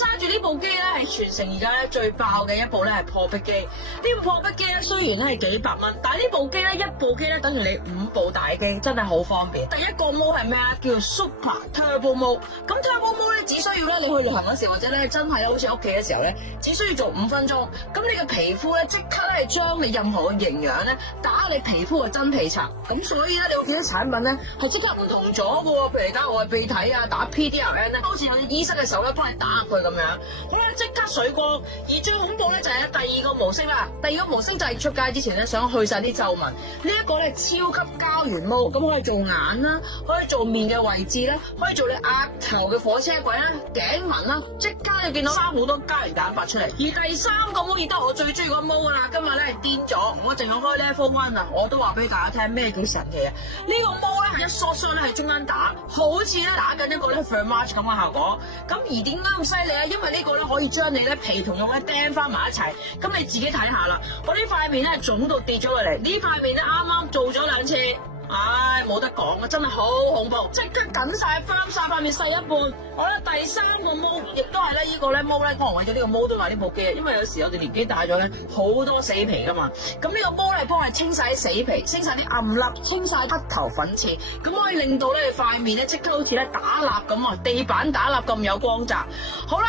揸住呢部機咧係全城而家咧最爆嘅一部咧係破壁機。呢部破壁機咧雖然咧係幾百蚊，但係呢部機咧一部機咧等於你5部大機，真係好方便。第一個 mode 係咩啊？叫做 Super Turbo Mode。咁 Turbo Mode 咧只需要咧你去旅行嗰時，或者咧真係咧好似屋企嘅時候咧，只需要做5分鐘，咁你嘅皮膚咧即刻咧係將你任何嘅營養咧打你皮膚嘅真皮層。咁所以咧你會見啲產品咧係即刻唔同咗嘅喎。譬如你打外鼻體啊，打 PDRN 咧，好似有啲醫生嘅手咧幫你打入去咁樣，好啦，即刻水光。而最恐怖咧就係第二個模式啦。第二個模式就係出街之前咧想去晒啲皺紋，呢一個咧超級膠原毛，咁可以做眼啦，可以做面嘅位置啦，可以做你額頭嘅火車軌啦、頸紋啦，即刻就見到生好多膠原蛋白出嚟。而第三個毛亦都係我最中意個毛啦，今日咧係癲咗，我淨係開 level 1啊，我都話俾大家聽咩叫神奇啊！呢個毛咧係一縮縮咧係中間打，好似咧打緊一個咧 Thermage 咁嘅效果。咁而點解咁犀利啊？因為呢個咧可以將你咧皮同肉咧釘翻埋一齊。咁你自己睇下啦，我呢塊面咧腫到跌咗落嚟，呢塊面咧啱啱做咗2次。唉，冇得講啊，真係好恐怖，即刻緊晒 firm 晒塊面細一半。好啦，第三個毛亦都係咧，呢個咧毛咧，可能為咗呢個毛都買呢部機啊，因為有時我哋年紀大咗咧，好多死皮噶嘛。咁呢個毛咧幫我哋清晒啲死皮，清晒啲暗粒，清晒黑頭粉刺，咁可以令到咧塊面咧即刻好似咧打蠟咁啊，地板打蠟咁有光澤。好啦。